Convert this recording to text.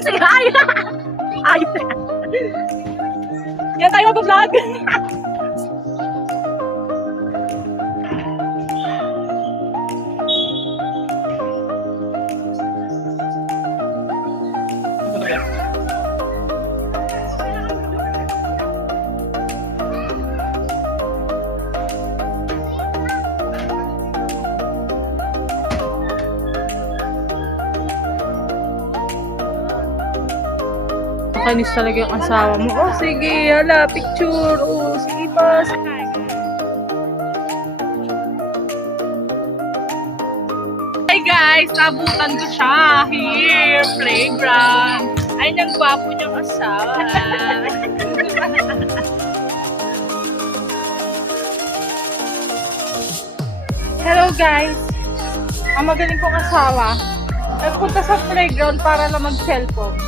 Sige, ayos na. Ayos na. Yan tayo mag-vlog. Kanis talaga yung asawa mo. Oh, sige, hala, picture. Oh, sige pa. Hi guys, nabutan ko siya. Here, playground. Ay, nang gwapo niyang asawa. Hello guys. Ang magaling kong asawa. Nagpunta sa playground para lang mag-cellphone.